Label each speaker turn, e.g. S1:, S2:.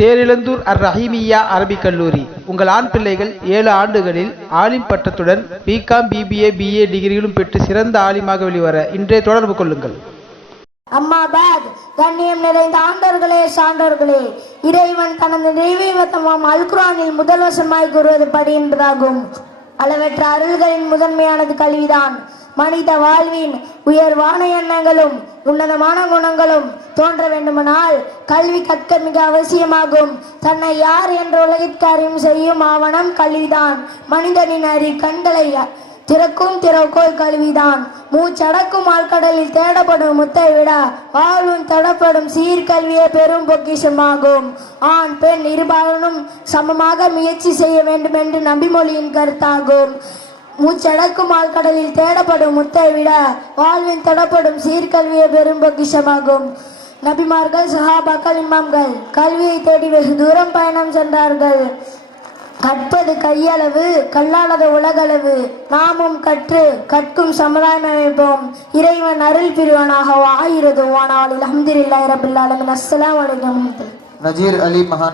S1: தேரிழந்தூர் அர் ரஹீமியா அரபிக் கல்லூரி. உங்கள் ஆண் பிள்ளைகள் ஏழு ஆண்டுகளில் ஆலிம் பட்டத்துடன் பிகாம் பிபிஏ பிஏ டிகிரிகளும் பெற்று சிறந்த ஆலிமாக வெளிவர இன்றே தொடர்பு கொள்ளுங்கள்.
S2: அம்மா பாத் கண்ணியம் நிறைந்த ஆண்டவர்களே சான்றோர்களே. இறைவன் தனது தெய்வீகத்தமாம் அல்குரானில் முதல் வசமாய் கூறுவது படி என்பதாகும். அளவற்ற அருள்களின் முதன்மையானது கல்விதான். மனித வாழ்வின் உயர்வான எண்ணங்களும் உன்னதமான குணங்களும் தோன்ற வேண்டுமானால் கல்வி கற்க மிக அவசியமாகும். தன்னை யார் என்ற உலகிற்கு அறியும் செய்யும் ஆவணம் கல்விதான். மனிதனின் அறி கண்களை திறக்கும் திறக்கோள் கல்விதான். மூச்சடக்கும் ஆழ்கடலில் தேடப்படும் முத்தை விட வாழ்வும் தொடப்படும் சீர்கல்வியே பெரும் பொக்கிஷமாகும். ஆண் பெண் இருபாலனும் சமமாக முயற்சி செய்ய வேண்டும் என்று நபிமொழியின் கருத்தாகும். மூச்சடக்கும் ஆழ்கடலில் தேடப்படும் முத்தை விட வாழ்வின் தடப்படும் சீர்கல்வியே பெரும் பொக்கிஷமாகும். நபிமார்கள் சஹாபாக்கள் இமாம்கள் கல்வியை தேடி வெகு தூரம் பயணம் சென்றார்கள். கற்பது கையளவு கல்லானது உலகளவு. நாமும் கற்று கற்கும் சமுதாயம் அமைப்போம். இறைவன் அருள் பிரிவனாக ஆயிரது வானால் அலமதுல்லாஹி ரபில் ஆலமின். அஸ்ஸலாமு அலைக்கும்.
S3: நஜீர் அலி மகான்.